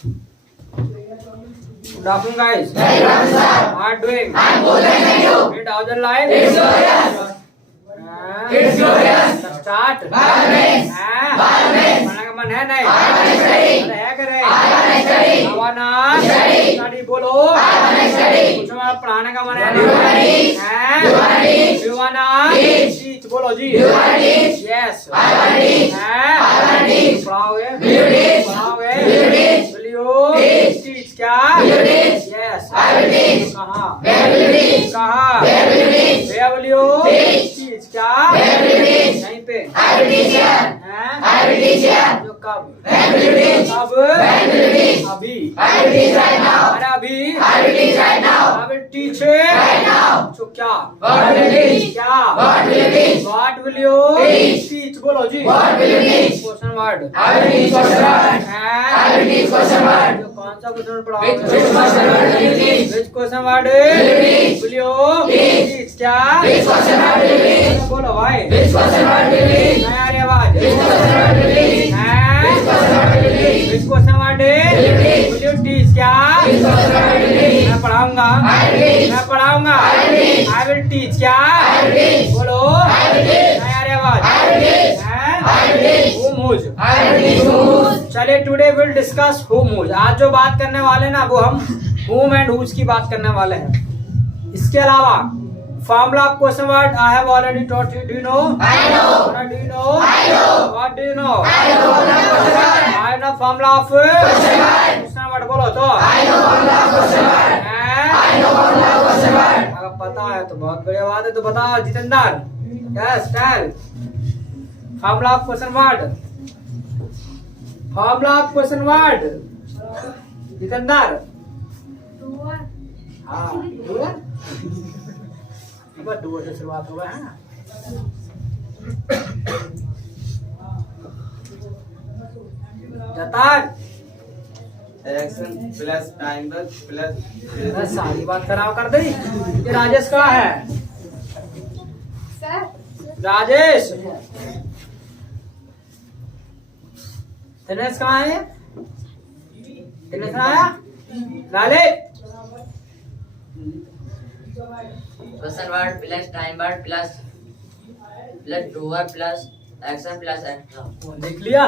Good afternoon, guys. Very well, sir. How are you doing? I'm good, thank you. It how's your life? It's glorious. It's glorious. Let's start. Violence. Violence. पढ़ने का मन है नहीं? I wanna study. अरे है करे? I wanna study. I wanna Study. study बोलो. I wanna study. कुछ हमारा पढ़ाने का मन है You wanna teach. हैं? You wanna teach. You wanna Teach. teach बोलो जी. You wanna teach. Yes. I wanna teach. हैं? I wanna teach. पढ़ाओगे? Will you teach? पढ़ाओगे? Will you teach? Will you Teach. teach क्या? Will you teach? Yes. I will teach. कहाँ? Where will you teach? कहाँ? Where will you teach? Where will you Teach. teach क्या? Where will you teach? यहीं पे I will teach here. हैं? I will teach here. जो कब? When will you teach? कब? When will you teach? अभी I will teach right now. अरे अभी I will teach right now. I will teach Right now. तो क्या? What will you teach? क्या? What will you teach? What will you Teach. teach बोलो जी. What will you teach? Question word I will teach question word. हैं? I will teach question word. जो कौन सा question पढ़ाओगे? Which question word will you teach? Which question word Will you teach? will you Teach. teach क्या? Which question word will you teach? बोलो भाई. Which question word will you teach? नहीं आ रही आवाज. Which question word will you teach? हैं? Which question word will you teach? Which question word Will you teach? will you teach क्या? Which question word will you teach? मैं पढ़ाऊंगा. I will teach. मैं पढ़ाऊंगा. I will teach. I will teach क्या? I will teach. बोलो. I will teach. नहीं आ रही आवाज. I will teach. हैं? I will teach. Whom whose? I will teach whose. चलिए today will discuss whom whose. आज जो बात करने वाले हैं ना वो हम whom and whose की बात करने वाले हैं. इसके अलावा formula of question word I have already taught you. Do you know? I know. Do you know? I know. What do you know? I know formula of question word. I know formula of Question word. Question word बोलो तो. I know formula of question word. हैं? I know formula of question word. अगर पता है तो बहुत बढ़िया बात है. तो बताओ Jitendra. Yes tell. Formula of question word. Formula of question word. Jitendra. हाँ डूअर. अब डूअर से शुरुआत हुआ है ना. जतार. एक्शन प्लस टाइम प्लस बस सारी बात कराओ कर दी. ये राजेश कहाँ है? राजेश. दिनेश कहाँ है? दिनेश कहाँ आया? लाले. Question word plus time word plus doer plus action plus extra. देख लिया?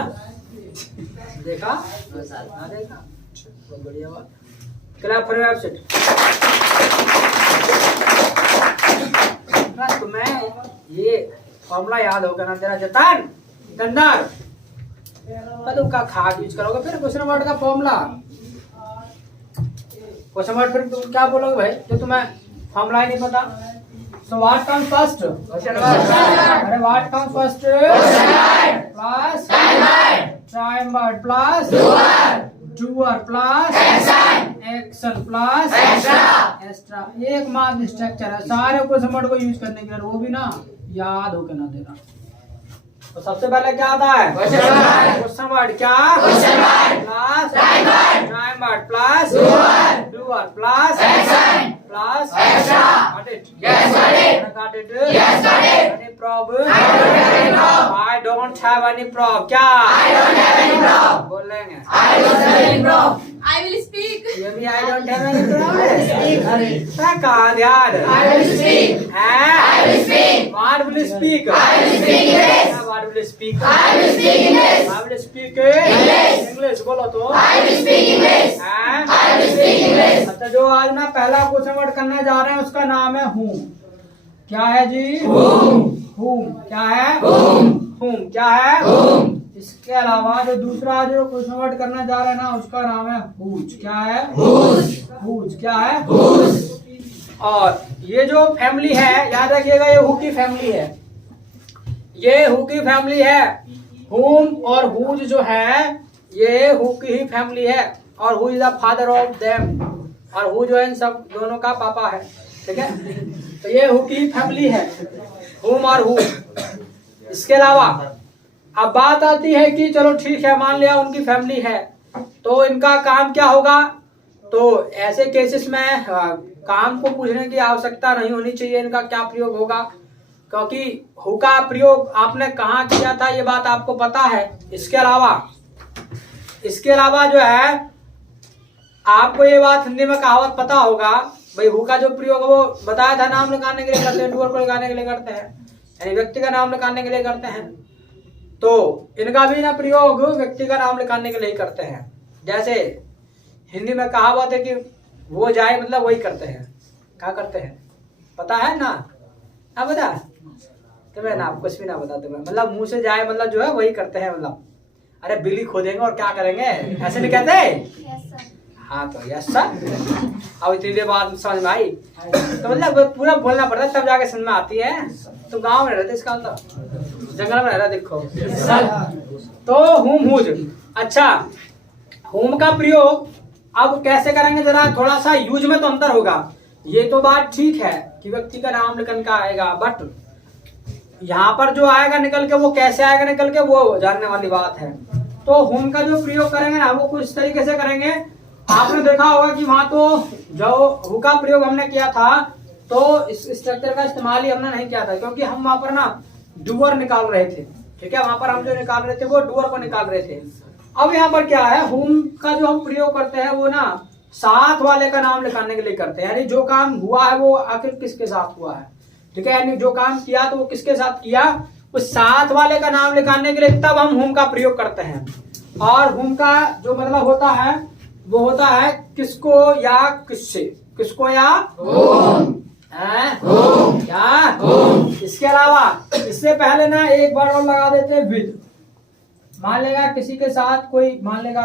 देखा? साल हाँ देखा. बहुत बढ़िया बात. Clap for absent. बस तुम्हें ये फॉर्मूला याद होगा ना तेरा जतन दंडार. कदम का खाद यूज करोगे फिर क्वेश्चन वर्ड का फॉर्मूला. क्वेश्चन वर्ड फिर तुम क्या बोलोगे भाई जो तुम्हें फॉर्मूला ही नहीं पता. So what comes first? Question word. अरे what comes first? Question word. Plus Time word. Time word plus Doer. Doer plus Action. Action plus Extra. Extra. एक मार्क स्ट्रक्चर है सारे क्वेश्चन वर्ड को यूज करने के लिए. वो भी ना याद होके ना देना. तो सबसे पहले क्या आता है? Question word. क्वेश्चन वर्ड क्या? Question word. Plus Time word. Time word plus Doer. Doer plus Action. Plus Extra. Got it? Yes, got it. Got it? Yes, got it. Any problem? I don't have any problem. I don't have any problem. क्या? I don't have any problem. बोलेंगे. I don't have any problem. I will speak. ये भी I don't have any problem. अरे क्या कहा ध्यान? I will speak. हैं? I will speak. What will you speak? I will speak English. What will you speak? I will speak English. I will speak English. English बोलो तो. I will speak English. हैं? I will speak English. अच्छा जो आज ना पहला question word करने जा रहे हैं उसका नाम है whom. क्या है जी? Whom. whom. क्या है? Whom. whom. क्या है? Whom. इसके अलावा जो दूसरा जो क्वेश्चन वर्ड करना जा रहे हैं ना उसका नाम है whose. क्या है? Whose. whose. क्या है? Whose. और ये जो फैमिली है याद रखिएगा ये हु की फैमिली है. ये हु की फैमिली है. whom और whose जो है ये हु की ही फैमिली है. और who is the father of them. और हु जो है इन सब दोनों का पापा है. ठीक है. तो ये हु की फैमिली है. whom और हु. इसके अलावा अब बात आती है कि चलो ठीक है मान लिया उनकी फैमिली है तो इनका काम क्या होगा. तो ऐसे केसेस में काम को पूछने की आवश्यकता नहीं होनी चाहिए. इनका क्या प्रयोग होगा क्योंकि हु का प्रयोग आपने कहाँ किया था ये बात आपको पता है. इसके अलावा जो है आपको ये बात हिंदी में कहावत पता होगा भाई, हु का जो प्रयोग वो बताया था, नाम लगाने के लिए करते हैं, डूअर को लगाने के लिए करते हैं, यानी व्यक्ति का नाम लगाने के लिए करते हैं। तो इनका भी ना प्रयोग व्यक्ति का नाम लिखाने के लिए करते हैं। जैसे हिंदी में कहावत है कि वो जाए मतलब वही करते हैं। क्या करते हैं पता है ना? ना बता तुम्हें, ना कुछ भी ना बता तुम्हें, मतलब मुंह से जाए मतलब जो है वही करते हैं। मतलब अरे बिल्ली खोदेंगे और क्या करेंगे, ऐसे नहीं कहते? हाँ तो यस सर। अब इतनी देर बाद समझ में आई तो मतलब पूरा बोलना पड़ता है तब जाके समझ में आती है। तो गाँव में रहते, इसका मतलब जंगल में रह रहा। देखो तो हुम हुज। अच्छा, हुम का प्रयोग अब कैसे करेंगे, जरा थोड़ा सा यूज में तो अंतर होगा। ये तो बात ठीक है कि व्यक्ति का नाम निकल का आएगा, बट यहाँ पर जो आएगा निकल के वो कैसे आएगा निकल के, वो जानने वाली बात है। तो हुम का जो प्रयोग करेंगे ना वो कुछ तरीके से करेंगे। आपने देखा होगा कि वहां तो जो हु का प्रयोग हमने किया था तो इस स्ट्रक्चर का इस्तेमाल ही हमने नहीं किया था, क्योंकि हम वहां पर ना डूअर निकाल रहे थे। ठीक है, वहां पर हम जो निकाल रहे थे वो डूअर को निकाल रहे थे। अब यहाँ पर क्या है, हुम का जो हम प्रयोग करते हैं वो ना साथ वाले का नाम लिखाने के लिए करते हैं, यानी जो काम हुआ है वो आखिर किसके साथ हुआ है। ठीक है, यानी जो काम किया तो वो किसके साथ किया, उस साथ वाले का नाम लिखाने के लिए तब हम हुम का प्रयोग करते हैं। और हुम का जो मतलब होता है वो होता है किसको या किससे, किसको या क्या। इसके अलावा इससे पहले ना एक बार और लगा देते हैं विद। मान लेगा किसी के साथ कोई, मान लेगा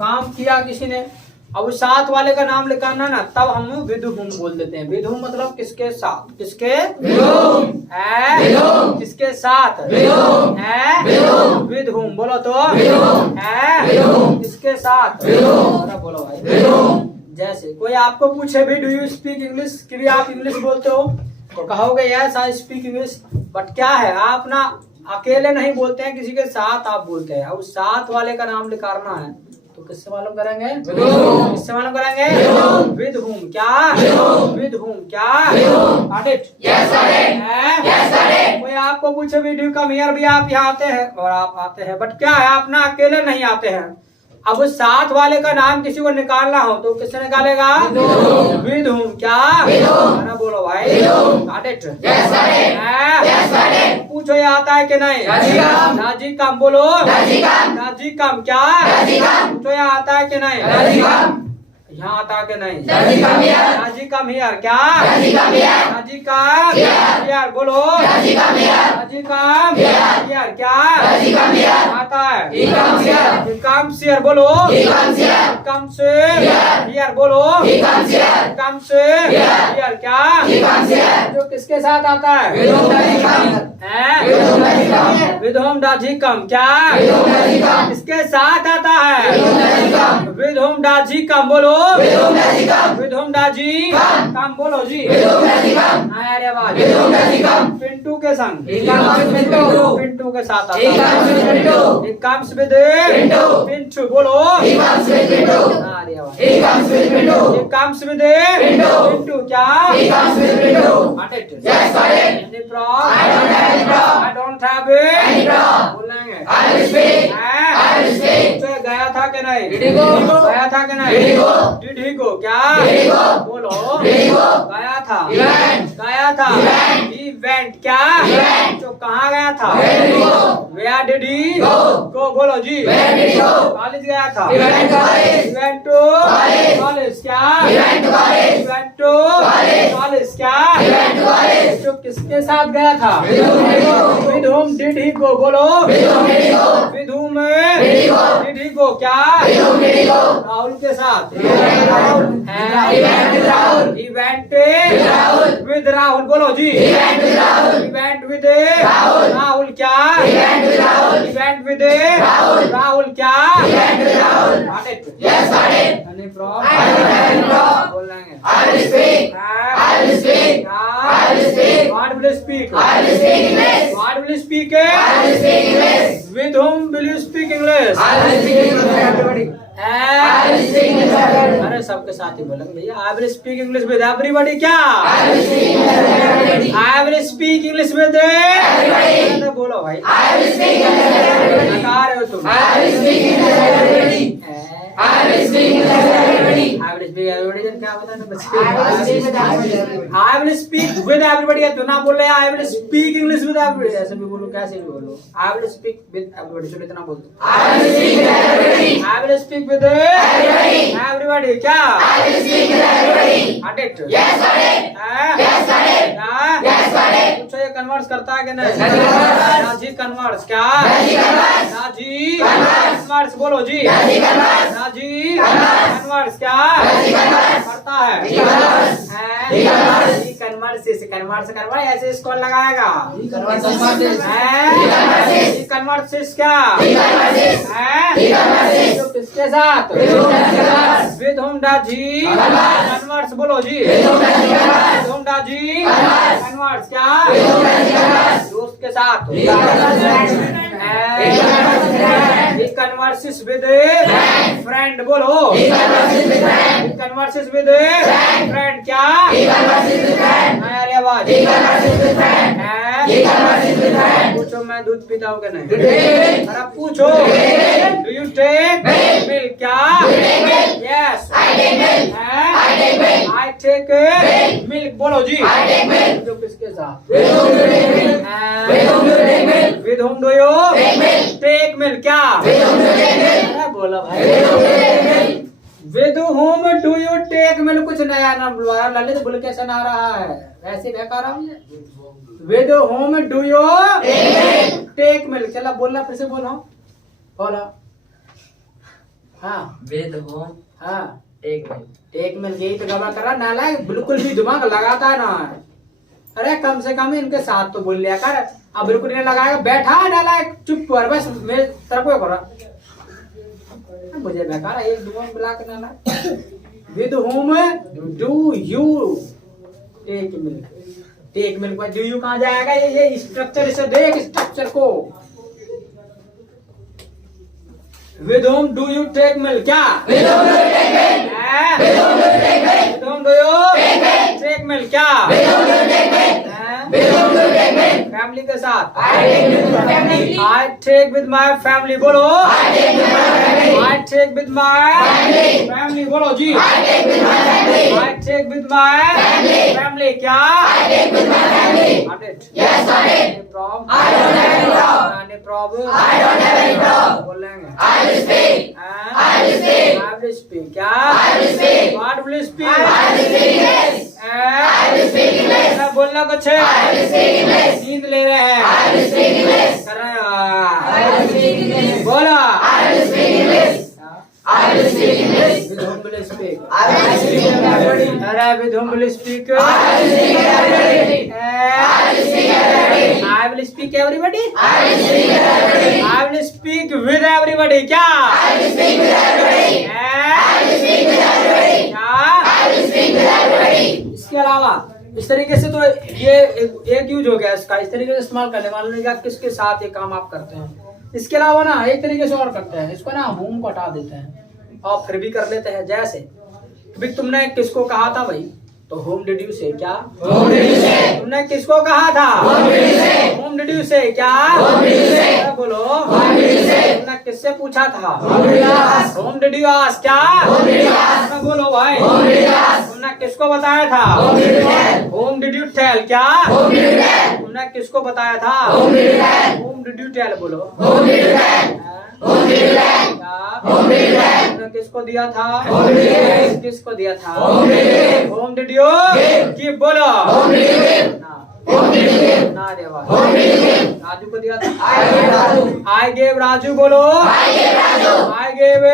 काम किया किसी ने, अब उस साथ वाले का नाम लिखाना ना तब हम विदुहुम बोल देते हैं। विदुहुम मतलब किसके साथ, किसके किसके साथ विदुहुम बोलो तो किसके साथ बोलो भाई। जैसे कोई आपको पूछे भी डू यू स्पीक इंग्लिश, कि भी आप इंग्लिश बोलते हो, तो कहोगे yes I speak English. But क्या है, आप ना अकेले नहीं बोलते हैं, किसी के साथ आप बोलते हैं। अब साथ वाले का नाम लिखाना है तो किससे मालूम करेंगे, किससे मालूम करेंगे, विद हुम। क्या विद हुम, क्या कोई आपको पूछे भी डू कम हियर, भी आप यहाँ आते हैं और आप आते हैं, बट क्या है आप ना अकेले नहीं आते हैं। अब उस साथ वाले का नाम किसी को निकालना हो तो किससे निकालेगा, विद हुम। क्या ना बोलो भाई, पूछो ये आता है कि नहीं, नाजी कम बोलो, नाजी कम। क्या पूछो ये आता है कि नहीं, यहाँ आता कि नहीं, नाजी कम हियर। क्या नाजी कम हियर बोलो, नाजी कम हियर। क्या आता है, कम हियर बोलो, कम से हियर बोलो, कम से हियर। क्या जो किसके साथ आता है, विद होम डाजी कम। क्या किसके साथ आता है, विद होम डाजी कम बोलो, विद होम डाजी कम बोलो जी। अरे वाह, पिंटू के संग, पिंटू के साथ आता है, कम्स विद पिंटू बोलो। अरे वाह, कम्स विद पिंटू। क्या I don't have it। बोलेंगे गया था कि नहीं, गया था कि नहीं, डिड ही गो। क्या बोलो, गया था, गया था, he went। क्या तो कहाँ गया था, where did he go बोलो जी, कॉलेज गया था, he went to college। क्या he went to college। क्या तो किसके साथ गया था, with whom did he go बोलो, with whom did he go। क्या राहुल के साथ, he went with राहुल बोलो जी, he went with राहुल। क्या he went with राहुल। क्या बोलेंगे what will you speak, what will you speak, with whom will you speak English। अरे सबके साथ ही बोलेंगे भैया, I will speak English with everybody। क्या I will speak English with everybody बोलो भाई, बता रहे हो तुम। speak everybody जन क्या बताना बच्चे I will speak with everybody. I will speak with everybody तो ना बोल रहे I will speak English with everybody ऐसे भी बोलो कैसे भी बोलो I will speak with everybody चलो इतना बोल दो I will speak with everybody. I will speak with everybody क्या I will speak with everybody. Got it? Yes, got it. Yes, got it. Yes, got it. पूछो ये converse करता है कि नहीं जी कन्वर्स क्या जी कन्वर्स बोलो जी जी कन्वर्स क्या करता है जी कन्वर्स करवा ऐसे इसको लगाएगा जी कन्वर्स क्या तो किसके साथ विद होम डा जी कन्वर्स बोलो जी विद होम डा जी कन्वर्स क्या दोस्त के साथ he converses with a friend बोलो he converses with a friend क्या नया रे आवाज पूछो मैं दूध पीता हूँ कि नहीं अरे पूछो do you take milk क्या yes I take milk बोलो जी जो किसके साथ with whom do you take milk क्या अरे बोला भाई with whom do you take milk कुछ नया नाम बुलवाया ललित बोल कैसा ना रहा है वैसे बेकार है with whom do you take milk चला बोलना फिर से बोलो बोलो हाँ with whom हाँ take milk टेक मिल गई तो गवा करा नालायक बिल्कुल भी दिमाग लगाता ना अरे कम से कम इनके साथ तो बोल लिया कर अब बिल्कुल नहीं लगाएगा बैठा नालायक चुप कर बस मेरे तरफ को करो मुझे बेकार एक दिमाग बुला के नालायक with whom do you take milk do you कहाँ जाएगा ये स्ट्रक्चर इसे देख स्ट्रक्चर को with whom do you take milk क्या with whom do you take milk with whom do you take milk with whom do you take milk क्या with whom do you take milk with whom do you take milk family के साथ I take with my family बोलो I take with my family बोलो जी I take with my family क्या I take with my family yes I did I don't have any problem any problem I don't have any problem बोलेंगे I will speak क्या I will speak what will you speak I will speak English I will speak English बोलना कुछ है I will speak English नींद ले रहे हैं I will speak English कर रहे हो I will speak English बोला I will speak English I will speak English with whom will you speak I will speak everybody अरे with whom will you speak I will speak everybody I will speak everybody I will speak everybody I will speak everybody I will speak with everybody क्या I will speak with everybody I will speak with everybody क्या I will speak with everybody इसके अलावा इस तरीके से तो ये एक यूज हो गया इसका इस तरीके से इस्तेमाल करने वाले का किसके साथ ये काम आप करते हैं इसके अलावा ना एक तरीके से और करते हैं इसको ना होम को हटा देते हैं और फिर भी कर लेते हैं जैसे भाई तुमने किसको कहा था भाई तो होम डिड यू से क्या होम डिड यू से तुमने किसको कहा था होम डिड यू से क्या होम डिड यू से बोलो होम डिड यू से तुमने किससे पूछा था होम डिड यू आस्क क्या होम डिड यू आस्क बोलो भाई होम डिड यू आस्क तुमने किसको बताया था होम डिड यू टेल क्या होम डिड यू टेल तुमने किसको बताया था होम डिड यू टेल बोलो होम डिड यू टेल तुमने किसको दिया था किसको दिया था होम डिड यू गिव बोलो ना देवा राजू को दिया था आई गेव राजू बोलो आई गेव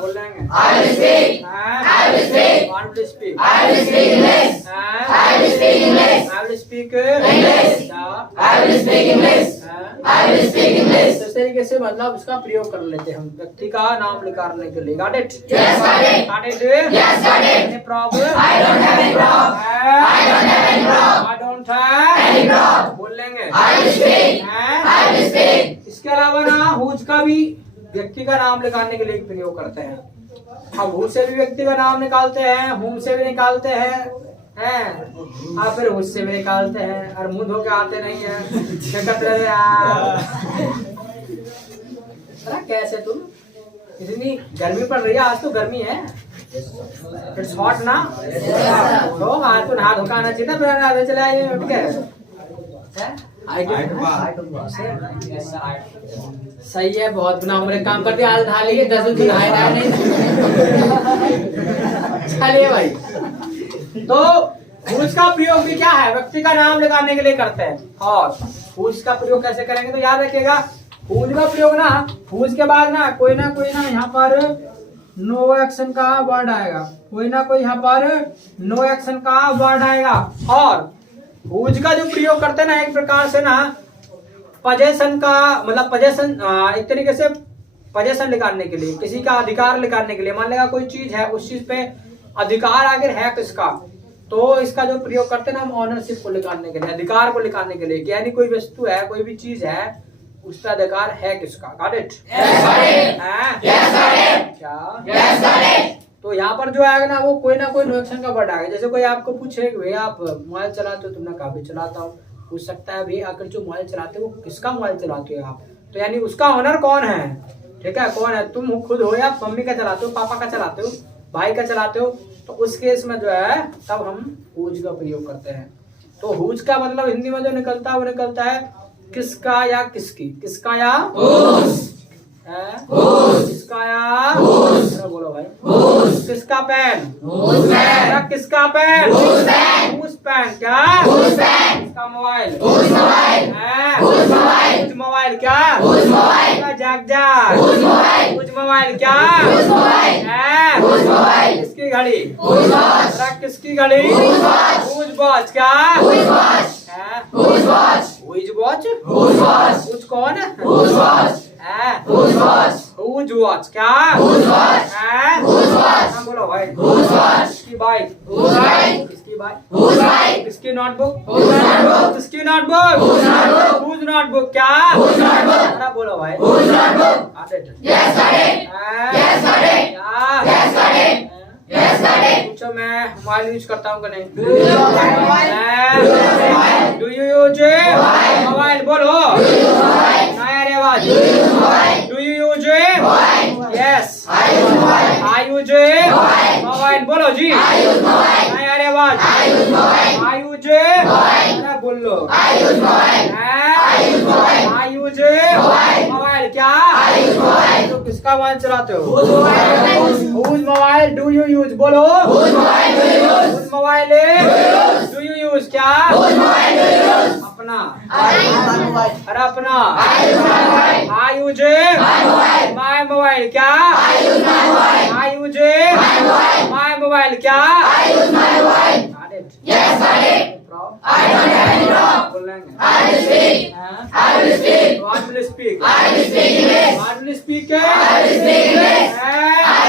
बोल लेंगे I will speak what will you speak I will speak English इस तरीके से मतलब इसका प्रयोग कर लेते हैं हम व्यक्ति का नाम निकालने के लिए got it yes got it yes got it any problem I don't have any problem I don't have any problem बोल लेंगे I will speak इसके अलावा ना हुज का भी व्यक्ति का नाम निकालने के लिए प्रयोग करते हैं हम हुज से भी व्यक्ति का नाम निकालते हैं हुम से भी निकालते हैं आप फिर उससे भी निकालते हैं और मुंह धो के आते नहीं है अरे कैसे तुम इतनी गर्मी पड़ रही है आज, तो गर्मी है, इट्स हॉट ना। तो आज तो नहा धोकाना चाहिए ना, बिना नहाए चले आए उठ के। सही है, बहुत बिना उम्र काम करते, आज नहा लिए 10 दिन नहाए नहीं। चलिए भाई, तो हुज का प्रयोग भी क्या है, व्यक्ति का नाम लगाने के लिए करते हैं। और हुज का प्रयोग कैसे करेंगे, तो याद रखिएगा, हुज का प्रयोग ना, हुज के बाद ना कोई ना यहाँ पर नो एक्शन का वर्ड आएगा, कोई ना कोई यहाँ पर नो एक्शन का वर्ड आएगा। और हुज का जो प्रयोग करते हैं ना, एक प्रकार से ना पजेशन का मतलब पजेशन, एक तरीके से पजेशन निकालने के लिए, किसी का अधिकार निकालने के लिए। मान लेगा कोई चीज है, उस चीज पे अधिकार आगे है किसका, तो इसका जो प्रयोग करते हैं ना हम ऑनरशिप को निकालने के लिए, अधिकार को निकालने के लिए, यानी कोई वस्तु है, कोई भी चीज है, उस पर अधिकार है किसका। Got it? क्या? तो यहाँ पर जो आएगा ना, वो कोई ना कोई नो एक्शन का वर्ड आएगा। जैसे कोई आपको पूछे भैया आप मोबाइल चलाते हो, तुमने कहा भी चलाता हूँ, पूछ सकता है भैया आकर जो मोबाइल चलाते हो वो किसका मोबाइल चलाते हो आप, तो यानी उसका ऑनर कौन है, ठीक है, कौन है, तुम खुद हो या मम्मी का चलाते हो, पापा का चलाते हो, भाई का चलाते हो, तो उस केस में जो है तब हम हुज का प्रयोग करते हैं। तो हुज का मतलब हिंदी में जो निकलता है वो निकलता है किसका या किसकी, किसका या किसका या बोलो भाई, किसका पेन, किसका पेन, पेन, क्या किसका मोबाइल, मोबाइल क्या, जाग जाग, मोबाइल क्या, किसकी घड़ी, किसकी घड़ी, वॉच क्या, वॉच कौन है, वॉच क्या, बोलो भाई, किसकी बाइक, किसकी बाइक, किसकी नोटबुक, किसकी नोटबुक, हुज नोटबुक क्या, बोलो भाई, पूछो मैं मोबाइल यूज करता हूँ कि नहीं, डू यू यूज मोबाइल, बोलो नया रिवाज, do you use, yes I use mobile, बोलो जी नया रिवाज, आई यूज, बोल लो आई यूज मोबाइल क्या, तो किसका मोबाइल चलाते हो, whose mobile, do you use, बोलो whose mobile, do you use क्या, अपना, अरे अपना, आई यूज माय मोबाइल क्या, आई यूज माय मोबाइल क्या, What will you speak? I will speak English. What will you speak? I will speak English. I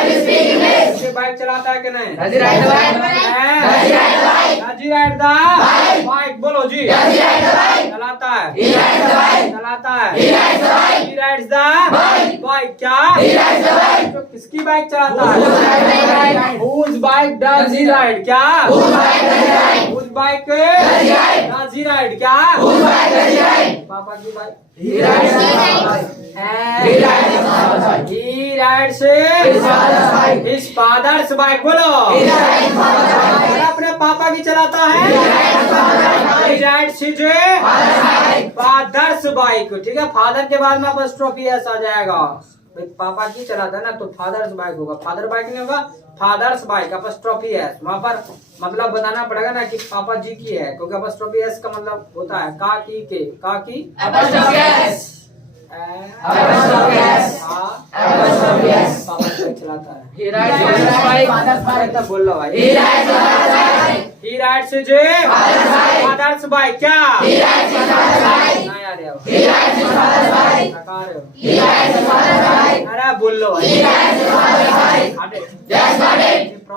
will speak English. ये bike चलाता है कि नहीं? Does he ride the bike? Does he ride the bike? Does he ride the bike? बोलो जी. Does he ride the bike? चलाता है. He rides the bike. चलाता है. He rides the bike. He rides the bike. क्या? He rides the bike. तो किसकी bike चलाता है? Whose bike does he ride? क्या? Whose bike does he ride? Whose bike does he ride? Does he ride? क्या? Whose bike does he ride? पापा की bike. He rides the bike. He rides the bike. He rides his father's bike. बोलो. He rides his father's bike. अपने पापा की चलाता है. He rides his father's bike. ठीक है, फादर के बाद में अपॉस्ट्रोफी एस आ जाएगा. भाई पापा की चलाता है ना, तो फादर्स बाइक होगा, फादर बाइक नहीं होगा, फादर्स बाइक, अपॉस्ट्रोफी एस. वहाँ पर मतलब बताना पड़ेगा ना कि पापा जी की है, क्योंकि अपॉस्ट्रोफी एस का मतलब होता है का की के, का की apostrophe S, apostrophe S, apostrophe S. पापा बाइक चलाता है. He rides his bike, father's bike. तब बोल लो भाई. He rides father's bike. He rides his father's bike. क्या? He rides his father's bike. ना यार यार. He rides his father's bike. कहाँ रहे हो? He rides his father's bike. अरे बोल लो. He rides his father's bike. Yes, got it. I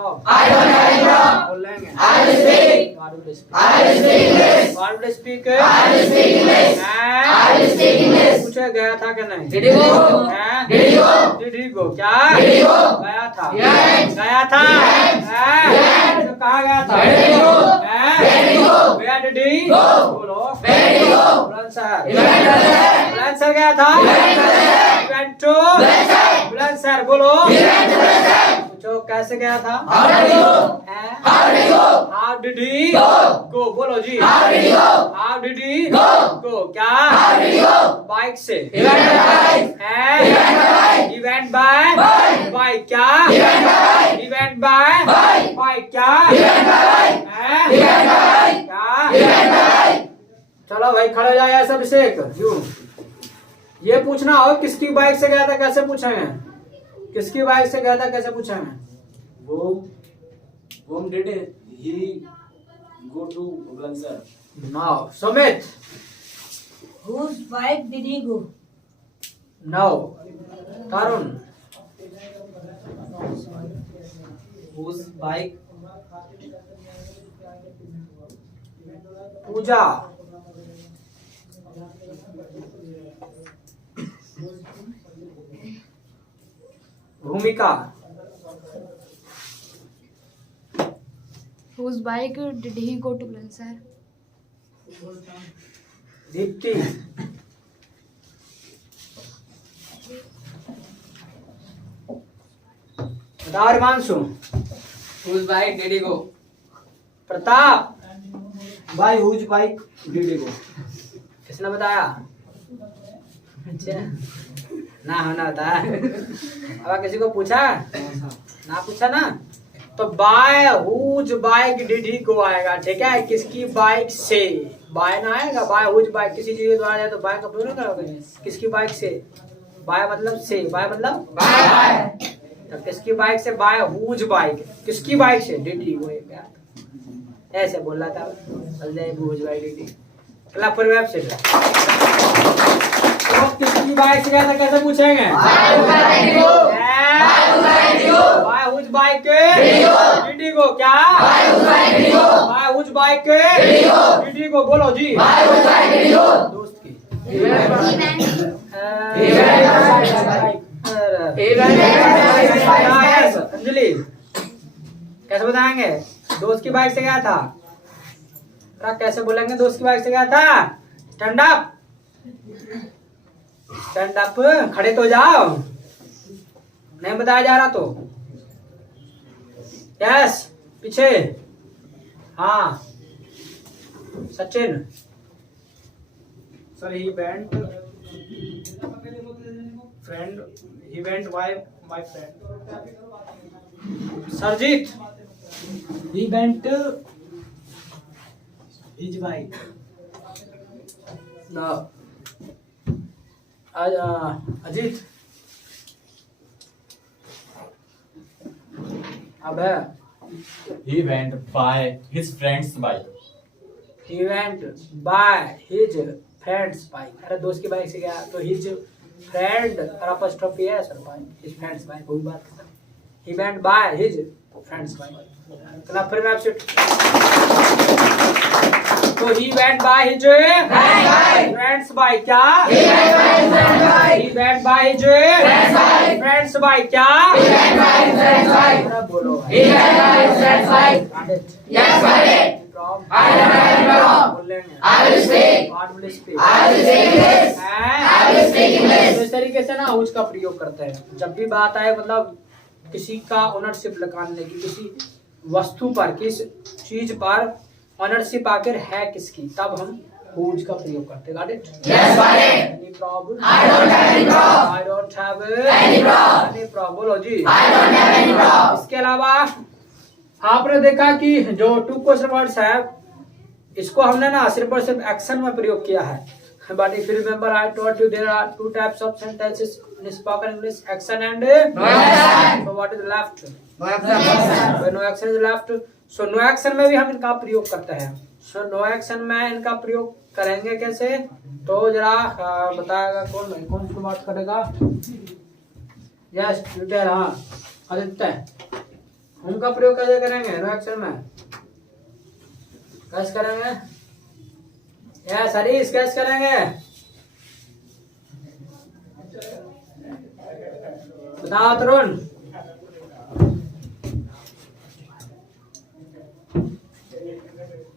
don't have any problem. I will speak. I will speak. I will speak English. I will speak. I will speak English. I will speak English. पूछा गया था कि नहीं? Did he go? Did he go? Did he go? क्या? Did he go? गया था. Yes. गया था. Yes. तो कहाँ गया था? Where did he go? Where did he go? Where did he go? बोलो. Where did he go? Answer. Answer गया था. went to Bulandshahr. बोलो पूछो कैसे गया था? How did he go? हैं? How did he go? How did he Go. go? बोलो जी How did he go? How did he Go. go? क्या? How did he go? Bike से He went by bike. हैं? He went by bike. He went by Bike. Bike क्या? He went by bike. He went by Bike. Bike क्या? He went by bike. हैं? He went by bike. क्या? He went by bike. चलो भाई खड़े हो जाए सब अभिषेक यूं ये पूछना हो किसकी बाइक से गया था कैसे पूछेंगे किसकी बाइक से गया था कैसे पूछेंगे Whom did he go to Bulandshahr? Now Sumit Whose bike did he go? Now Tarun Whose bike? पूजा भूमिका Whose bike did he go to Bulandshahr? Deepti बताओ Himanshu Whose bike did he go? Pratap By whose bike did he go? किसने बताया अच्छा ना होना बताया अब किसी को पूछा ना पूछा ना तो by whose bike did he को आएगा ठीक है किसकी बाइक से बाय ना आएगा बाय हुज बाइक किसी चीज के द्वारा जाए तो बाय का प्रयोग नहीं करोगे किसकी बाइक से बाय मतलब से बाय मतलब Bye. तो किसकी बाइक से बाय हुज बाइक किसकी बाइक से डिड ही को ऐसे बोल रहा था whose bike did he club पर वेब से तो किसकी बाइक से गया था कैसे पूछेंगे बाय हुज बाइक डिडी को क्या बाय हुज बाइक डिडी को बोलो जी दोस्त की अंजलि कैसे बताएंगे दोस्त की बाइक से गया था कैसे बोलेंगे दोस्त की बाइक से गया था स्टैंड अप स्टैंड अप खड़े तो जाओ नहीं बताया जा रहा तो यस पीछे हाँ Sachin Sir, he went by my friend. Sarjit He went his bike. Ajit अब है He went by his friend's bike. he went by his friend's bike अरे दोस्त की बाइक से गया तो his friend और apostrophe है सर भाई his friend's bike वही बात है he went by his friend's bike club फिर मैं आपसे तो he went by his friend's bike क्या he went by his friend's bike क्या बोलो इस तरीके से ना हुज का प्रयोग करते हैं जब भी बात आए मतलब किसी का ओनरशिप लगाने की किसी वस्तु पर किस चीज पर ओनरशिप आखिर है किसकी तब हम हुज का प्रयोग करते हैं। Got it? Yes, got it. Any problem? I don't have any problem. I don't have Any problem. any problem. बोलो जी। I don't have any problem. इसके अलावा आपने देखा कि जो टू क्वेश्चन वर्ड्स है इसको हमने ना सिर्फ और सिर्फ एक्शन में प्रयोग किया है but if you remember I told you there are two types of sentences in spoken English action and No action. so what is left No action. when no action is left so no action में भी हम इनका प्रयोग करते हैं so no action में इनका प्रयोग करेंगे कैसे तो जरा बताएगा कौन शुरुआत करेगा यस ट्विटर हाँ आदित्य उनका प्रयोग कैसे करेंगे नो एक्शन में कैसे करेंगे यस हरीश कैसे करेंगे बताओ तरुण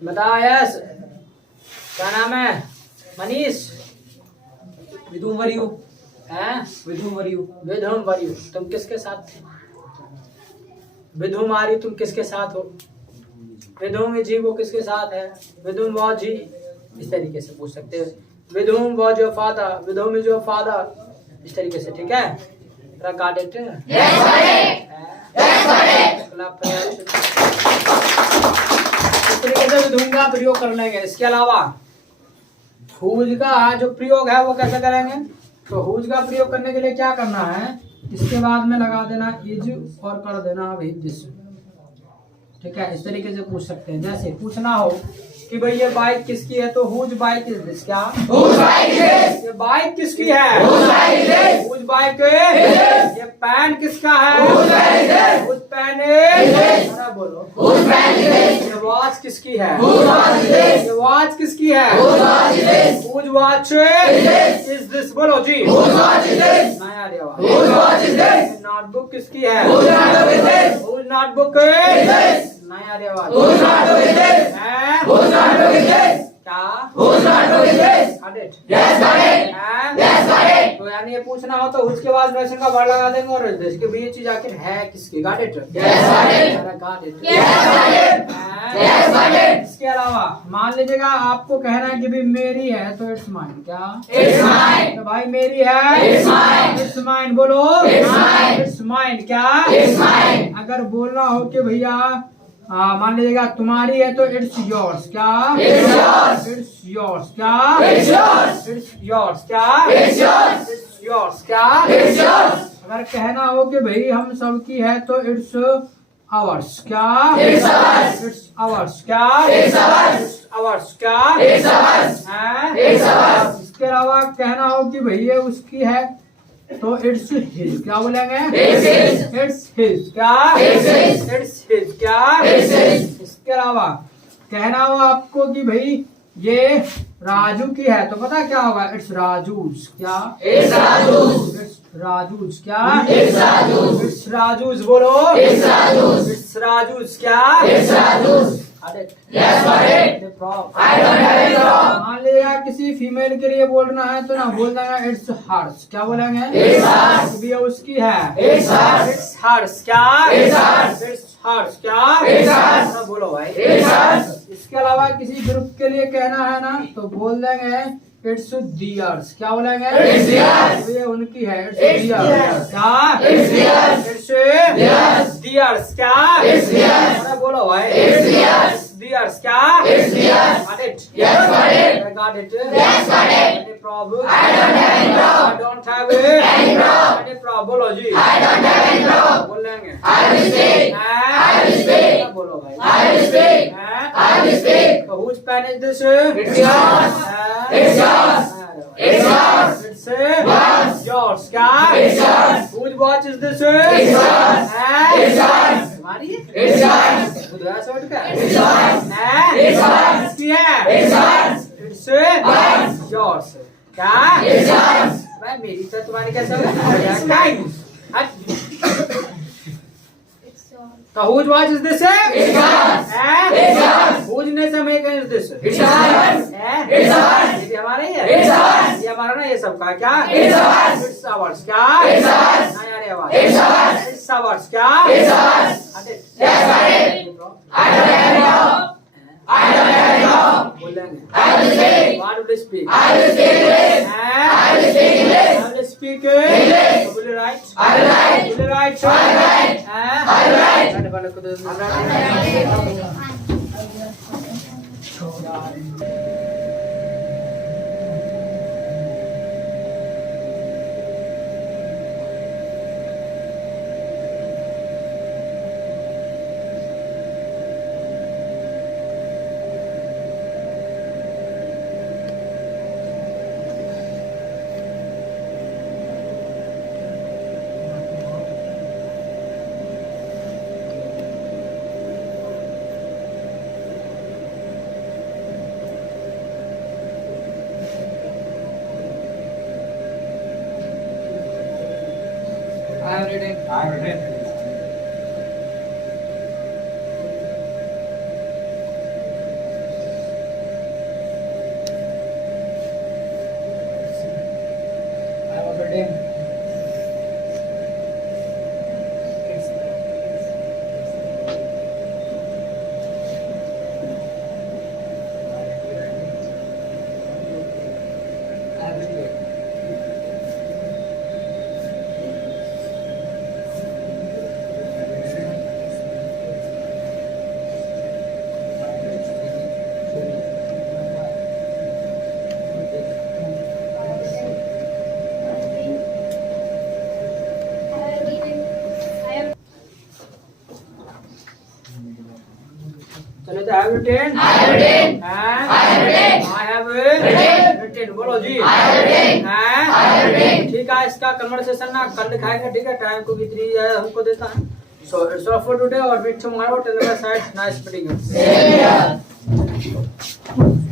बताओ यस क्या नाम है Manish विदुमरियो With whom were you? तुम किसके साथ थे? With whom are you? तुम किसके साथ हो? With whom is he? वो किसके साथ है? With whom was he? इस तरीके से पूछ सकते हैं. With whom was your father? With whom is your father? इस तरीके से, ठीक है? Got it? Yes, इस तरीके से with whom का प्रयोग कर लेंगे. इसके अलावा whose का जो प्रयोग है वो कैसे करेंगे? तो whose का प्रयोग करने के लिए क्या करना है? इसके बाद में लगा देना is और कर देना अभी this. ठीक है, इस तरीके से पूछ सकते हैं. जैसे पूछना हो कि भाई ये बाइक किसकी है, तो whose bike is this? क्या ये बाइक किसकी है? whose bike is? ये पैन किसका है? whose pen is? अरे बोलो. ये वॉच किसकी है? ये वॉच किसकी है? whose watch is this? बोलो जी. नया रिवाज. नोटबुक किसकी है? whose notebook is? नया रिवाज. तो यानी ये पूछना हो तो उसके बाद प्रश्न का वर्ड लगा देंगे और इसके बीच चीज आखिर है किसकी. Got it? इसके अलावा मान लीजिएगा आपको कहना है कि भी मेरी है तो इट्स माइन. क्या? It's mine. तो भाई मेरी है. It's mine. बोलो. It's mine. क्या? It's mine. अगर बोलना हो कि भैया मान लीजिएगा तुम्हारी है तो इट्स योर्स. क्या? It's yours. क्या? It's yours. क्या? It's yours. क्या? अगर कहना हो कि भाई हम सबकी है तो इट्स आवर्स. क्या? It's ours. क्या? It's ours. क्या? इसके अलावा कहना हो कि भैया उसकी है तो इट्स हिज. क्या बोलेंगे? It's his. क्या? It's his. क्या? इसके अलावा कहना हो आपको कि भाई ये राजू की है तो पता क्या होगा? इट्स राजूज. क्या? इट्स राजूज. क्या? इट्स राजूज. बोलो. इट्स राजूज. क्या? मान लिया किसी फीमेल के लिए बोलना है तो ना बोल देंगे इट्स हर्स. क्या बोलेंगे? भी उसकी है. It's hers. क्या? It's hers. क्या? बोलो भाई. इसके अलावा किसी ग्रुप के लिए कहना है ना तो बोल देंगे इट्स दियर्स. क्या बोलेंगे? ये उनकी है. It's theirs. क्या? It's theirs. क्या? बोलो भाई. Dears. क्या? Got it? I got it. Any problem? I don't have any problem. बोलो जी. बोल लेंगे. बोलो भाई. So whose pen is this? It's yours. It's yours. क्या? Whose watch is this? हमारी है? बुधवार से उठ कर? इसकी है? It's yours. क्या? भाई मेरी तो तुम्हारी कैसे होगा? So whose watch is this? It's yours. Whose name is this? It's yours. ये भी हमारा ही है. ये हमारा ना ये सबका. क्या? It's ours. क्या? नया रे आवाज. It's ours. क्या? बोलेंगे. What do they speak? I will speak. Will you write? Will you write? I am reading. I was reading. written? I have written. हैं? I have written. I have Written. written. बोलो जी I have written. हैं? I have written. ठीक है, इसका conversation ना कल दिखाएंगे, ठीक है, टाइम को कितनी हमको देता है। So it's all for today, और meet tomorrow. Till the next night, nice meeting you. Same here.